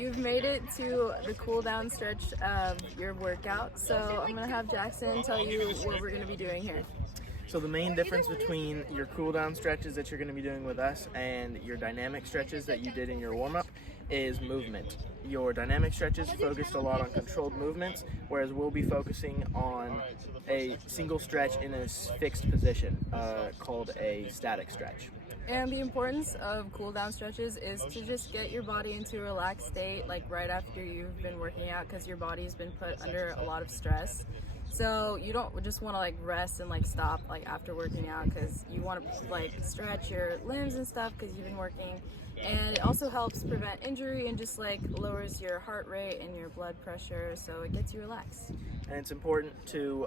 You've made it to the cool down stretch of your workout, so I'm going to have Jackson tell you what we're going to be doing here. So the main difference between your cool down stretches that you're going to be doing with us and your dynamic stretches that you did in your warm-up is movement. Your dynamic stretches focused a lot on controlled movements, whereas we'll be focusing on a single stretch in a fixed position called a static stretch. And the importance of cool down stretches is to just get your body into a relaxed state, like right after you've been working out, because your body's been put under a lot of stress. So you don't just want to like rest and like stop like after working out, because you want to like stretch your limbs and stuff because you've been working. And it also helps prevent injury and just like lowers your heart rate and your blood pressure, so it gets you relaxed. And it's important to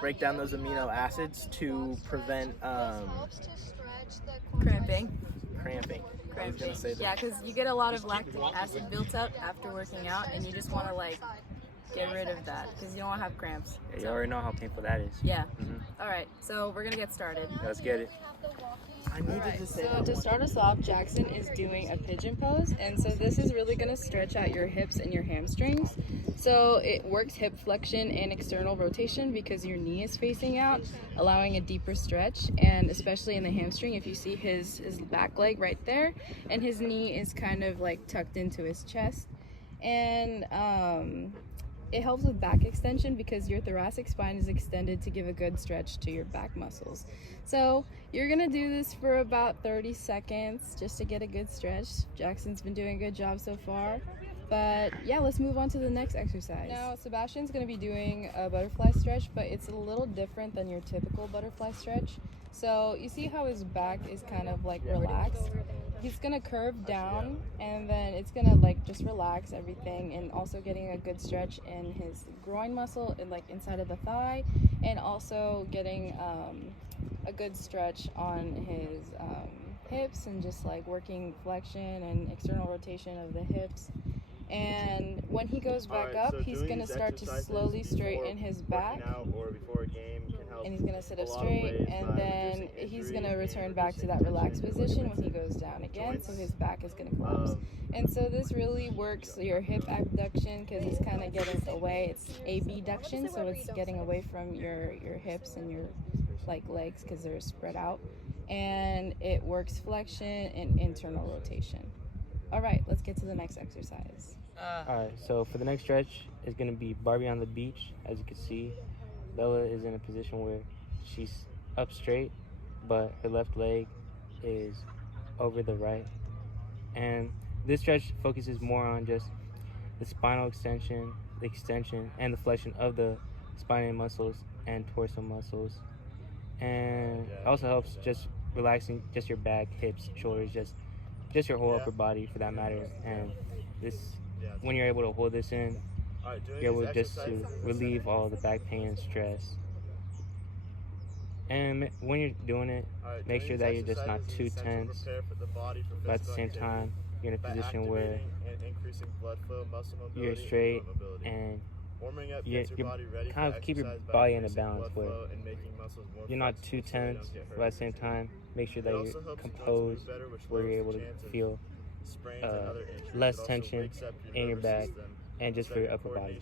break down those amino acids to prevent Cramping. Cramping. I was gonna say that. Yeah, because you get a lot of lactic acid built up after working out, and you just want to like get rid of that because you don't want to have cramps. Yeah, you already know how painful that is. Yeah. All right, so we're gonna get started. Let's get it. I needed to say So that. to start us off, Jackson is doing a pigeon pose, and so this is really going to stretch out your hips and your hamstrings. So it works hip flexion and external rotation because your knee is facing out, allowing a deeper stretch, and especially in the hamstring, if you see his back leg right there, and his knee is kind of like tucked into his chest. And it helps with back extension because your thoracic spine is extended to give a good stretch to your back muscles. So you're gonna do this for about 30 seconds just to get a good stretch. Jackson's been doing a good job so far. But yeah, let's move on to the next exercise. Now, Sebastian's gonna be doing a butterfly stretch, but it's a little different than your typical butterfly stretch. So you see how his back is kind of like relaxed? He's gonna curve down, and then it's gonna like just relax everything, and also getting a good stretch in his groin muscle and like inside of the thigh, and also getting a good stretch on his hips, and just like working flexion and external rotation of the hips. And when he goes back up, he's gonna start to slowly straighten his back, and he's gonna sit up straight, and then he's gonna return back to that relaxed position when he goes down again, so his back is gonna collapse. And so this really works your hip abduction because it's kind of getting away. It's abduction, so it's getting away from your hips and your like legs because they're spread out, and it works flexion and internal rotation. All right, let's get to the next exercise. Alright, so for the next stretch, it's going to be Barbie on the beach. As you can see, Bella is in a position where she's up straight, but her left leg is over the right. And this stretch focuses more on just the spinal extension, and the flexion of the spinal muscles and torso muscles. And it also helps just relaxing just your back, hips, shoulders, just your whole upper body for that matter. And this, when you're able to hold this in, you're able just to relieve all the back pain and stress. And when you're doing it, make sure that you're just not too tense, but at the same time, you're in a position where you're straight and you kind of keep your body in a balance where you're not too tense, but at the same time, make sure that you're composed, where you're able to feel less tension in your back and just for your upper body.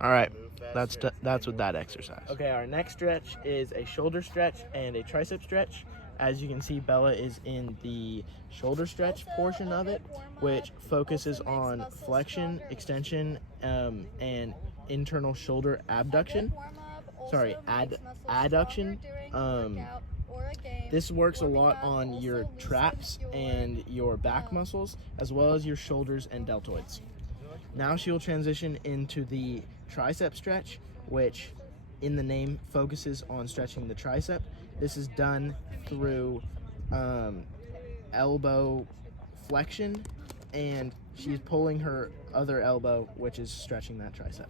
All right, that's with that exercise. Okay, our next stretch is a shoulder stretch and a tricep stretch. As you can see, Bella is in the shoulder stretch portion of it, which focuses on flexion, extension, and internal shoulder abduction. Sorry, adduction. This works a lot on your traps and your back muscles, as well as your shoulders and deltoids. Now she'll transition into the tricep stretch, which in the name focuses on stretching the tricep. This is done through elbow flexion, and she's pulling her other elbow, which is stretching that tricep.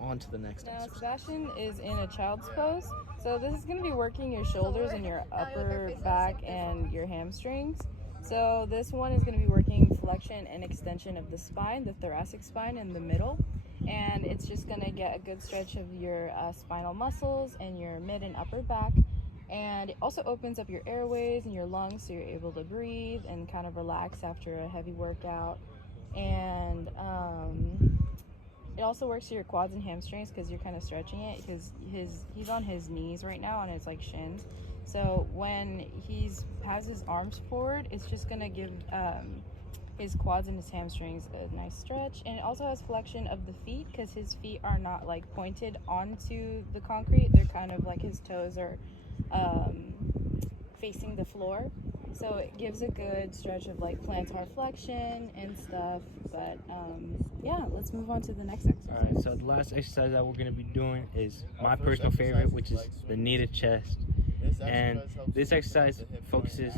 On to the next Now, exercise. Sebastian is in a child's pose. So this is going to be working your shoulders and your upper back and your hamstrings. So this one is going to be working flexion and extension of the spine, the thoracic spine in the middle. And it's just going to get a good stretch of your spinal muscles and your mid and upper back. And it also opens up your airways and your lungs so you're able to breathe and kind of relax after a heavy workout. And it also works to your quads and hamstrings because you're kind of stretching it, because he's on his knees right now, on his like shins. So when has his arms forward, it's just gonna give his quads and his hamstrings a nice stretch. And it also has flexion of the feet because his feet are not like pointed onto the concrete. They're kind of like his toes are facing the floor. So it gives a good stretch of like plantar flexion and stuff. But yeah, let's move on to the next exercise. All right, so the last exercise that we're going to be doing is my personal favorite, which is the knee to chest. And this exercise focuses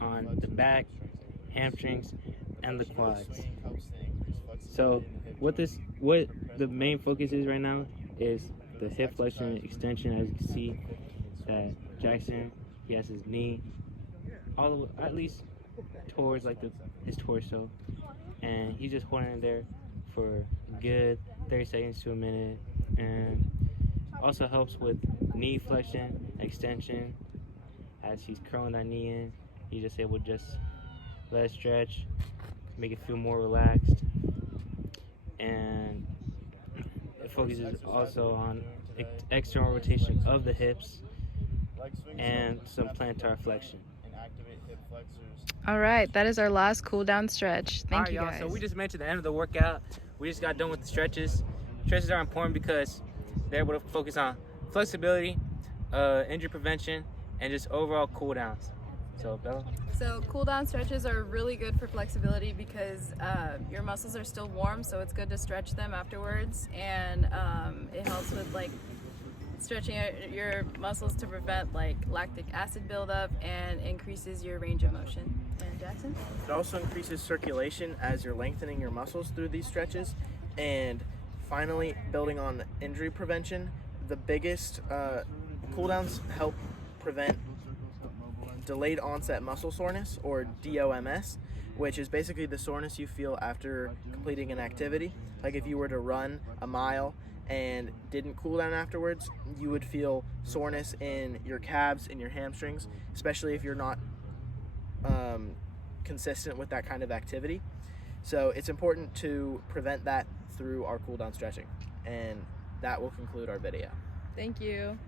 on the back, hamstrings, and the quads. So what the main focus is right now is the hip flexion and extension. As you can see that Jackson, he has his knee all the way, at least towards like his torso, and he's just holding it there for a good 30 seconds to a minute. And also helps with knee flexion, extension. As he's curling that knee in, he's just able to just let it stretch, make it feel more relaxed. And it focuses also on external rotation of the hips and some plantar flexion. All right, that is our last cool down stretch. Thank you y'all, guys. so we just made it to the end of the workout. We just got done with the stretches. Stretches are important because they're able to focus on flexibility, injury prevention, and just overall cool downs. So Bella? So cool down stretches are really good for flexibility because your muscles are still warm, so it's good to stretch them afterwards. And it helps with like stretching your muscles to prevent like lactic acid buildup and increases your range of motion. And Jackson? It also increases circulation as you're lengthening your muscles through these stretches. And finally, building on injury prevention, the biggest cool downs help prevent delayed onset muscle soreness, or DOMS, which is basically the soreness you feel after completing an activity. Like if you were to run a mile and didn't cool down afterwards, you would feel soreness in your calves and your hamstrings, especially if you're not consistent with that kind of activity. So it's important to prevent that through our cool down stretching. And that will conclude our video. Thank you.